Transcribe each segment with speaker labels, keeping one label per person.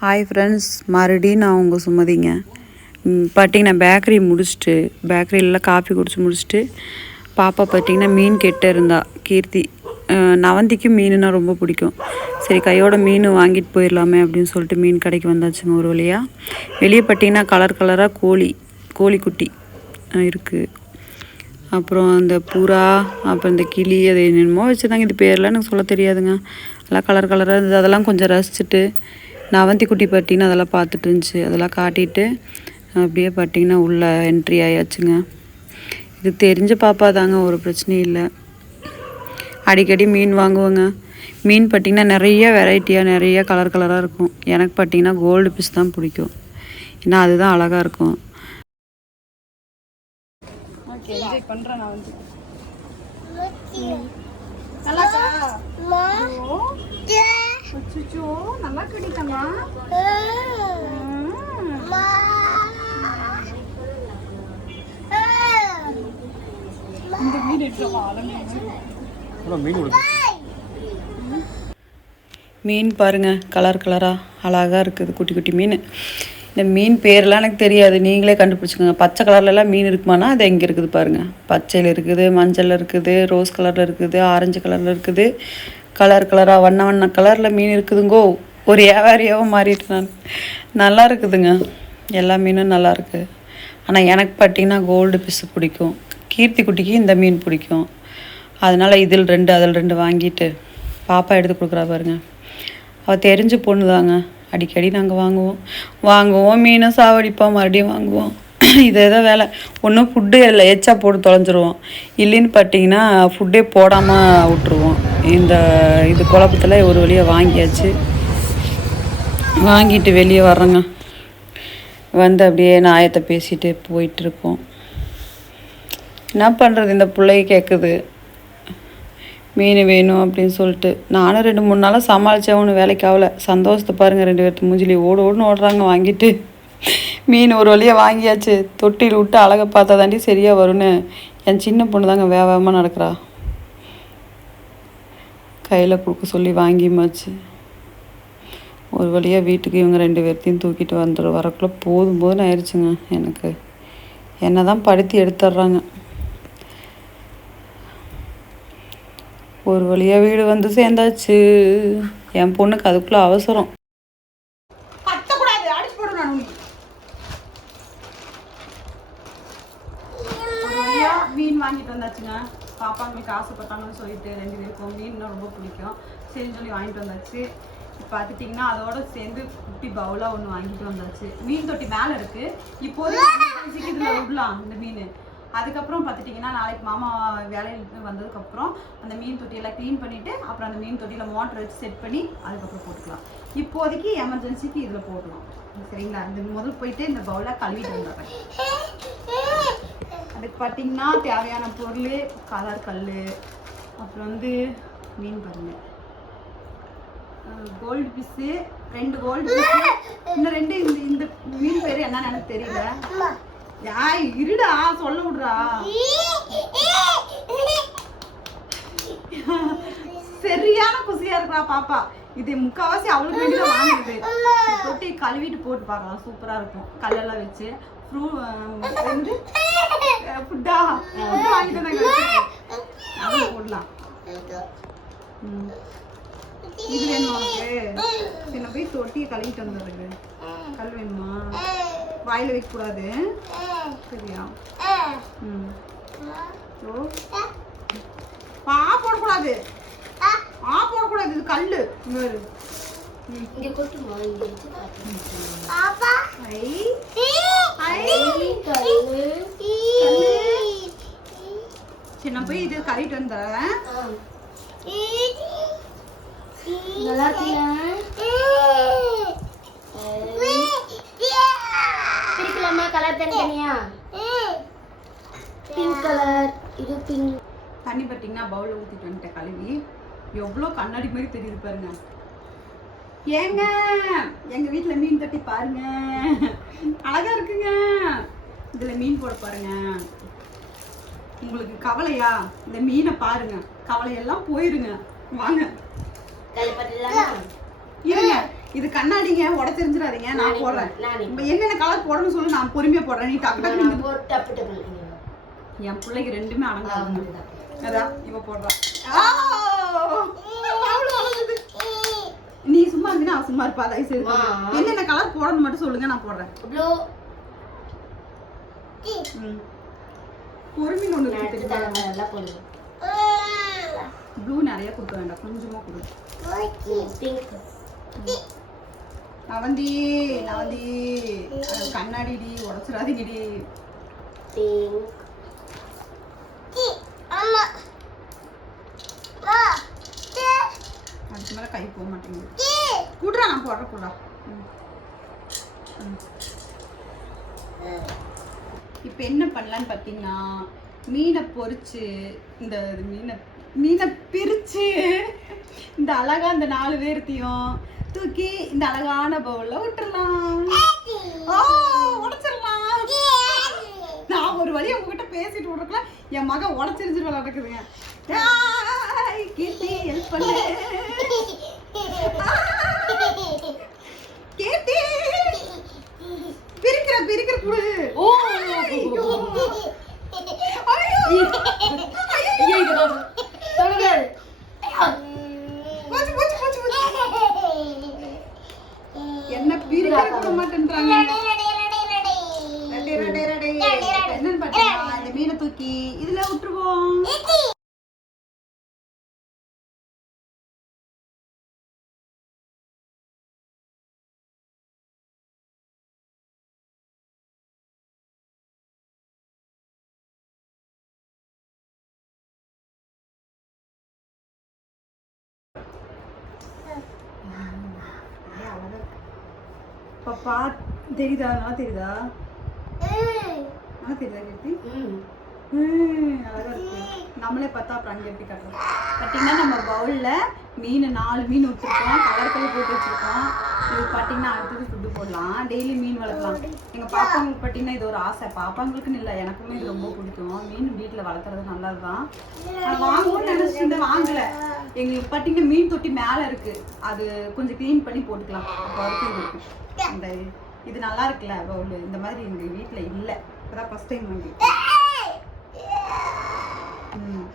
Speaker 1: Hi friends மறுபடியும் நான் உங்கள் சுமதிங்க. பார்த்தீங்கன்னா பேக்கரி முடிச்சுட்டு பேக்கரியில காஃபி குடிச்சு முடிச்சுட்டு பாப்பா பார்த்தீங்கன்னா மீன் கெட்ட இருந்தா கீர்த்தி. நவந்திக்கும் மீனுனா ரொம்ப பிடிக்கும். சரி கையோட மீன் வாங்கிட்டு போயிடலாமே அப்படின்னு சொல்லிட்டு மீன் கடைக்கு வந்தாச்சுங்க ஒரு வழியாக வெளியே பார்த்தீங்கன்னா கலர் கலராக கோழி கோழிக்குட்டி இருக்குது அப்புறம் அந்த புறா அப்புறம் இந்த கிளி அது என்னென்னமோ வச்சுருந்தாங்க. இது பேரெலாம் எனக்கு சொல்ல தெரியாதுங்க. எல்லாம் கலர் கலராக இருந்தது. அதெல்லாம் கொஞ்சம் ரசிச்சுட்டு நவந்தி குட்டி பார்த்தீங்கன்னா அதெல்லாம் பார்த்துட்டு இருந்துச்சு. அதெல்லாம் காட்டிட்டு அப்படியே பார்த்தீங்கன்னா உள்ளே என்ட்ரி ஆயாச்சுங்க. இது தெரிஞ்ச பாப்பா தாங்க ஒரு பிரச்சனையும் இல்லை. அடிக்கடி மீன் வாங்குவோங்க. மீன் பார்த்தீங்கன்னா நிறைய வெரைட்டியாக நிறைய கலர் கலராக இருக்கும். எனக்கு பார்த்தீங்கன்னா கோல்டு பீஸ் தான் பிடிக்கும். ஏன்னா அதுதான் அழகாக இருக்கும்.
Speaker 2: ஓகே அச்சோ நல்லா கிடைக்கமா? இந்த மீன் எடுத்துவா
Speaker 3: அப்புறம் மீன் கொடுக்கு
Speaker 1: மீன் பாருங்க கலர் கலராக அழகாக இருக்குது குட்டி குட்டி மீன். இந்த மீன் பேர்லாம் எனக்கு தெரியாது நீங்களே கண்டுபிடிச்சிக்கோங்க. பச்சை கலர்லலாம் மீன் இருக்குமானா அது எங்கே இருக்குது பாருங்க. பச்சையில் இருக்குது மஞ்சள் இருக்குது ரோஸ் கலரில் இருக்குது ஆரஞ்சு கலரில் இருக்குது. கலர் கலராக வண்ண வண்ண கலரில் மீன் இருக்குதுங்கோ. ஒரு வியாபாரியாகவும் மாறிட்டு நான். நல்லா இருக்குதுங்க. எல்லா மீனும் நல்லா இருக்குது ஆனால் எனக்கு பார்த்தீங்கன்னா கோல்டு பிஸ் பிடிக்கும். கீர்த்தி குட்டிக்கு இந்த மீன் பிடிக்கும். அதனால் இதில் ரெண்டு அதில் ரெண்டு வாங்கிட்டு பாப்பா எடுத்து கொடுக்குறா பாருங்க. அவள் தெரிஞ்ச பொண்ணு தாங்க. அடிக்கடி நாங்கள் வாங்குவோம். வாங்குவோம் மீனை சாவடிப்போம் மறுபடியும் வாங்குவோம். இது ஏதோ வேலை. ஒன்றும் ஃபுட்டு இல்லை. எச்சா போட்டு தொலைஞ்சிருவோம். இல்லைன்னு பார்த்தீங்கன்னா ஃபுட்டே போடாமல் விட்டுருவோம். இந்த இது குழப்பத்தில் ஒரு வழியாக வாங்கியாச்சு. வாங்கிட்டு வெளியே வர்றேங்க. வந்து அப்படியே நாயத்தை பேசிட்டு போயிட்டுருக்கோம். என்ன பண்ணுறது இந்த பிள்ளைய கேட்குது மீன் வேணும் அப்படின்னு சொல்லிட்டு. நானும் ரெண்டு மூணு நாளாக சமாளித்தேன் ஒன்றும் வேலைக்கு ஆகல. சந்தோஷத்தை பாருங்கள் ரெண்டு பேர்த்து மூஞ்சிலி ஓடு ஓடுன்னு ஓடுறாங்க வாங்கிட்டு. மீன் ஒரு வழியாக வாங்கியாச்சு. தொட்டியில் விட்டு அழகை பார்த்தா தாண்டி சரியாக வரும்னு. என் சின்ன பொண்ணு தாங்க வேகமாக நடக்கிறா. கையில் கொடுக்க சொல்லி வாங்கிமாச்சு. ஒரு வழியாக வீட்டுக்கு இவங்க ரெண்டு பேர்த்தையும் தூக்கிட்டு வந்துடும் வரக்குள்ளே போதும் போதும்னு ஆயிடுச்சுங்க எனக்கு. என்ன தான் படுத்தி எடுத்துட்றாங்க ஒரு வழியாக வீடு வந்து சேர்ந்தாச்சு. என் பொண்ணுக்கு அதுக்குள்ளே அவசரம்.
Speaker 2: மீன் வாங்கிட்டு வந்தாச்சுங்க. பாப்பாங்களுக்கு ஆசைப்பட்டாங்கன்னு சொல்லிட்டு ரெண்டு பேருக்கும் மீன்னா ரொம்ப பிடிக்கும். சரின்னு சொல்லி வாங்கிட்டு வந்தாச்சு. பார்த்துட்டிங்கன்னா அதோட சேர்ந்து குட்டி பவுலாக ஒன்று வாங்கிட்டு வந்தாச்சு. மீன் தொட்டி மேலே இருக்கு. இப்போதைக்கு இதில் விடலாம் இந்த மீன். அதுக்கப்புறம் பார்த்துட்டிங்கன்னா நாளைக்கு மாமா வேலையில வந்ததுக்கப்புறம் அந்த மீன் தொட்டியெல்லாம் க்ளீன் பண்ணிவிட்டு அப்புறம் அந்த மீன் தொட்டியில் மோட்டர் வச்சு செட் பண்ணி அதுக்கப்புறம் போட்டுக்கலாம். இப்போதைக்கு எமர்ஜென்சிக்கு இதில் போடலாம் சரிங்களா? இந்த முதல் போயிட்டு இந்த பவுலை கழுவிட்டு வந்துடுறேன். அதுக்கு பார்த்தீங்கன்னா தேவையான பொருள் கலர் கல் அப்புறம் வந்து மீன் பாருங்க கோல்டு பீஸு ரெண்டு கோல்டு பீஸு இன்னும் ரெண்டு இந்த இந்த மீன் பேர் என்னன்னு எனக்கு தெரியல. யாய் இருடா சொல்ல விடுறா. சரியான குசியா இருக்கா பாப்பா. இது முக்காவாசி அவளுக்கு வேண்டி தான் வாங்குது தொட்டி கழுவிட்டு போட்டு பார்க்கலாம் சூப்பரா இருக்கும். கல்லெல்லாம் வச்சு ஃப்ரூ வந்து ஃபுட்டா ஃபுட்டு வாங்கிட்டு வந்தாங்க. வச்சிருக்கேன். அதுவும் போடலாம். இது வேணுமா உனக்கு? சின்ன போய் தொட்டியை கழுவிட்டு வந்துடுறது கல் வேணுமா? வாயில வைக்க கூடாது சரியா? ம். ஓ பா போடக்கூடாது. ஆ போடக்கூடாது. இது கல்லு. இங்க பாரு. ம்.
Speaker 4: இங்க கொட்டுமா? இங்க வச்சு
Speaker 2: நான் போய் இது கழுவிட்டு வந்துடுறேன்.
Speaker 4: நல்லா இருக்குல்ல பிரிக்கலாமா கலர் தனித்தனியா பிங்க் கலர் இது பிங்க்
Speaker 2: தண்ணி பார்த்தீங்கன்னா பவுலில் ஊற்றிட்டு வந்துட்டேன் கழுவி. எவ்வளோ கண்ணாடி மாதிரி தெரியுது பாருங்க. ஏங்க எங்க வீட்டில் மீன் தட்டி பாருங்க. அழகா இருக்குங்க. இதில் மீன் போட பாருங்க. உங்களுக்கு கவலையா? இந்த மீனை பாருங்க. கவலையெல்லாம் போயிருங்க. வாங்க. இருங்க. இது கண்ணாடிங்க. உடச்சிருந்துடாதீங்க நான்
Speaker 4: நானே
Speaker 2: போடுறேன். என்னென்ன கலர் போடணும்னு சொல்லி. நான் பொறுமையா போடுறேன். நீ டக்கு டக்கு. என் பிள்ளைக்கு ரெண்டுமே அடங்காதுங்க. அதான் இவ போடுறா. நீ சும்மா இருந்தீங்கன்னா அவ சும்மா இருப்பா. தயவு செய்து. என்னென்ன கலர் போடணும் மட்டும் சொல்லுங்க. நான் போடுறேன்.
Speaker 4: Blue.
Speaker 2: ம். பொறுமைன்னு ஒண்ணு
Speaker 4: நான்
Speaker 2: இருக்கு
Speaker 4: எடுத்து
Speaker 2: தெரியுமா?
Speaker 4: தரேன், நல்லா போடுங்க.
Speaker 2: ப்ளூ நிறைய கொடுக்க வேண்டாம் கொஞ்சமா கொடு
Speaker 4: ம், pink.
Speaker 2: நவந்தி நவந்தி கண்ணாடிடி உடச்சிடாதீங்கடி. அதுக்கு மேல கை போக மாட்டேங்குது குடுறா நான் போடுறேன் குடுறா ம். ம். இப்போ என்ன பண்ணலான்னு பார்த்தீங்கன்னா மீனை பொரிச்சு இந்த மீனை மீனை பிரிச்சு இந்த அழகா இந்த நாலு பேர்த்தையும் தூக்கி இந்த அழகான பவுல்ல விட்டுறலாம். ஓ உடைச்சிடலாம். நான் ஒரு வழி உங்ககிட்ட பேசிட்டு விடுறதுல என் மகன் உடச்சிருச்சு விளாடுக்குதுங்க கீர்த்தி ஹெல்ப் பண்ணு. மாட்டேன்றாங்க பாப்பா தெரியுதா? நல்லா தெரியுதா? நல்லா தெரியுதா கீர்த்தி?
Speaker 4: ம்.
Speaker 2: ம், அழகா இருக்கு. நம்மளே பார்த்தா அப்புறம் அங்கே எப்படி காட்டுறோம். பார்த்தீங்கன்னா நம்ம பவுல்ல மீன் நாலு மீன் விட்டுருக்கோம் கலர் கலர் போட்டு வச்சிருக்கோம். இது பார்த்தீங்கன்னா அடுத்தது ஃபுட்டு போடலாம். டெய்லி மீன் வளர்க்கலாம். எங்கள் பாப்பாங்களுக்கு பார்த்தீங்கன்னா இது ஒரு ஆசை. பாப்பாங்களுக்குன்னு இல்லை எனக்குமே இது ரொம்ப பிடிக்கும். மீன் வீட்டில் வளர்க்குறது நல்லது தான் வாங்கணும்னு நினச்சிட்டு வாங்கல. எங்களுக்கு பார்த்தீங்கன்னா மீன் தொட்டி மேலே இருக்கு. அது கொஞ்சம் க்ளீன் பண்ணி போட்டுக்கலாம். வரைக்கும் இது இருக்கு இந்த இது நல்லா இருக்குல்ல பவுல். இந்த மாதிரி எங்கள் வீட்டில் இல்லை. இப்போதான் ஃபஸ்ட் டைம் வாங்கி ம்.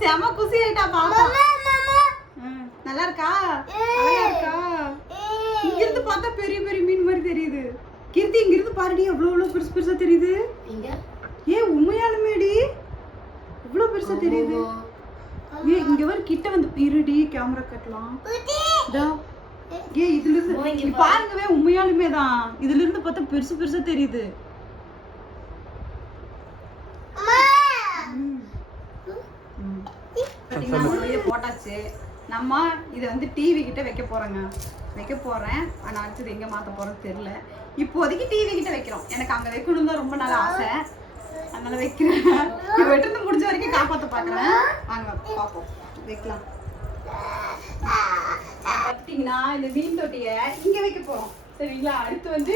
Speaker 2: செம குசி ஆயிட்டா பாப்பா. நல்லா இருக்கா? அழகா இருக்கா? இங்க இருந்து பார்த்தா பெரிய பெரிய மீன் மாதிரி தெரியுது. கீர்த்தி இங்க இருந்து பாருடி எவ்வளவு எவ்வளவு பெருசு பெருசா தெரியுது
Speaker 4: இங்க.
Speaker 2: ஏ உண்மையாலுமேடி பெருசா தெரியுது? ஏ இங்க வர கிட்ட வந்து இருடி கேமரா கட்டலாம். ஏ இதுல இருந்து பாருங்கவே உண்மையாலுமே தான். இதுல இருந்து பார்த்தா பெருசு பெருசா தெரியுது. போட்டாச்சு. நம்ம இதை வந்து டிவி கிட்ட வைக்க போறோங்க. வைக்க போறேன். ஆனா அடுத்தது எங்க மாத்த போறோம் தெரியல. இப்போதைக்கு டிவி கிட்ட வைக்கிறோம். எனக்கு அங்க வைக்கணும் தான் ரொம்ப நாள் ஆசை. அதனால வைக்கிறேன். இருந்து முடிஞ்ச வரைக்கும் காப்பாத்த பாக்குறேன். வாங்க பாப்போம். வைக்கலாம். பார்த்தீங்கன்னா இந்த மீன் தொட்டியை இங்க வைக்க போறோம். சரிங்களா? அடுத்து வந்து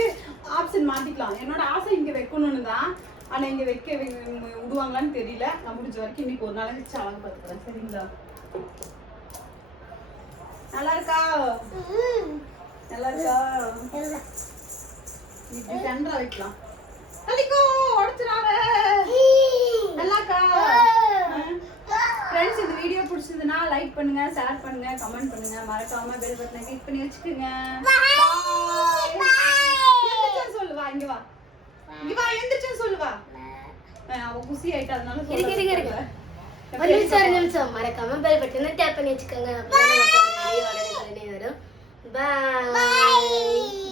Speaker 2: ஆப்ஷன் மாத்திக்கலாம். என்னோட ஆசை இங்க வைக்கணும்னு தான். ஆனா இங்க வைக்க விடுவாங்களான்னு தெரியல. நான் முடிஞ்ச வரைக்கும் இன்னைக்கு ஒரு நாள் வச்சு அழகு பார்த்துக்கிறேன். சரிங்களா? நல்லா இருக்கா? நல்லா இருக்கா? இப்படி சென்டரா வைக்கலாம். தள்ளிக்கோ உடச்சிடாத. நல்லாக்கா? ஃப்ரெண்ட்ஸ் இந்த வீடியோ பிடிச்சதுன்னா லைக் பண்ணுங்க ஷேர் பண்ணுங்க கமெண்ட் பண்ணுங்க. மறக்காம பெல் பட்டனை கிளிக் பண்ணி வச்சுக்கோங்க. எந்திரிச்சேன்னு சொல்லு வா இங்க வா. இங்க வா எந்திரிச்சேன்னு சொல்லு வா. அஹ் அவ குசி ஆயிட்டா அதனால
Speaker 4: இருங்க, இருங்க.
Speaker 2: சொல்ல
Speaker 4: ஒரு நிமிஷம் ஒரு நிமிஷம். மறக்காம பெல் பட்டனை டேப் பண்ணி வச்சுக்கோங்க. அப்பதான் வரும் பாய்